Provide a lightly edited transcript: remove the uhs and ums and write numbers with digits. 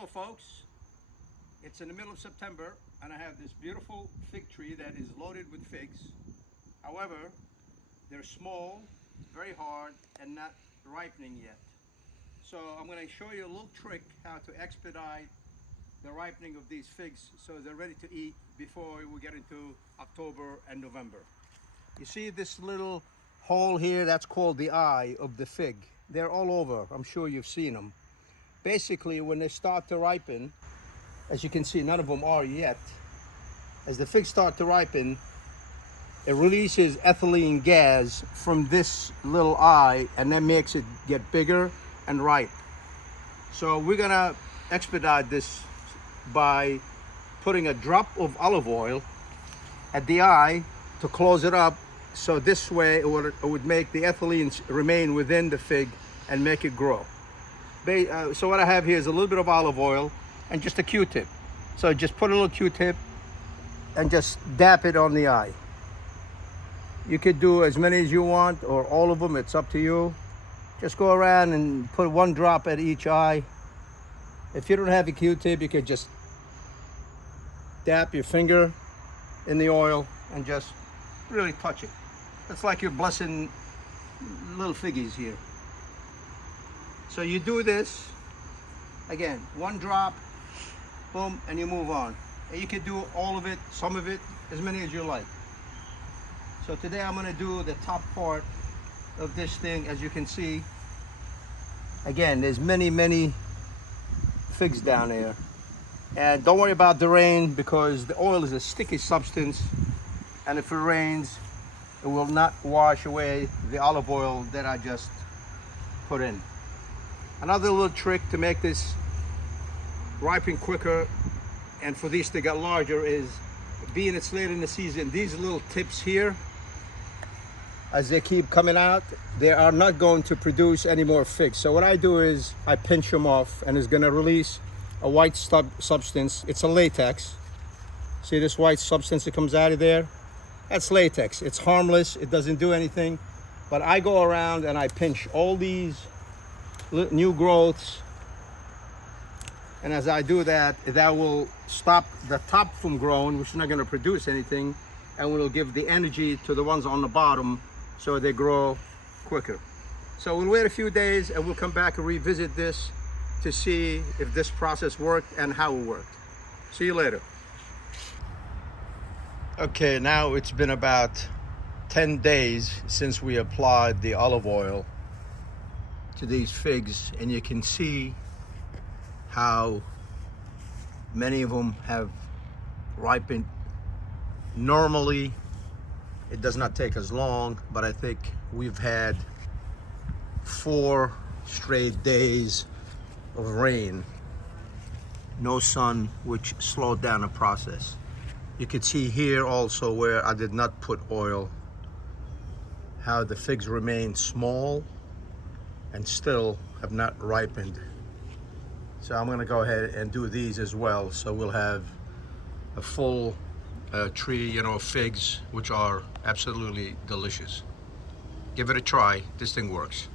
Hello folks, it's in the middle of September and I have this beautiful fig tree that is loaded with figs. However, they're small, very hard, and not ripening yet. So I'm going to show you a little trick how to expedite the ripening of these figs so they're ready to eat before we get into October and November. You see this little hole here? That's called the eye of the fig. They're all over. I'm sure you've seen them. Basically, when they start to ripen, as you can see, none of them are yet. As the figs start to ripen, it releases ethylene gas from this little eye, and that makes it get bigger and ripe. So we're gonna expedite this by putting a drop of olive oil at the eye to close it up, so this way it would make the ethylene remain within the fig and make it grow. So what I have here is a little bit of olive oil and just a Q-tip. So just put a little Q-tip and just dab it on the eye. You could do as many as you want or all of them, it's up to you. Just go around and put one drop at each eye. If you don't have a Q-tip, you could just dab your finger in the oil and just really touch it. It's like you're blessing little figgies here. So you do this, again, one drop, boom, and you move on. And you can do all of it, some of it, as many as you like. So today I'm gonna do the top part of this thing. As you can see, again, there's many figs down there. And don't worry about the rain, because the oil is a sticky substance, and if it rains, it will not wash away the olive oil that I just put in. Another little trick to make this ripen quicker and for these to get larger is, being it's late in the season, these little tips here, as they keep coming out, they are not going to produce any more figs. So what I do is I pinch them off, and it's going to release a white substance. It's a latex. See this white substance that comes out of there? That's latex. It's harmless. It doesn't do anything. But I go around and I pinch all these new growths, and as I do that, that will stop the top from growing, which is not going to produce anything, and will give the energy to the ones on the bottom so they grow quicker. So we'll wait a few days and we'll come back and revisit this to see if this process worked and how it worked. See you later. Okay, now it's been about 10 days since we applied the olive oil to these figs, and you can see how many of them have ripened. Normally it does not take as long, but I think we've had 4 straight days of rain, no sun, which slowed down the process. You could see here also, where I did not put oil, how the figs remain small and still have not ripened. So I'm gonna go ahead and do these as well, so we'll have a full tree, of figs, which are absolutely delicious. Give it a try. This thing works.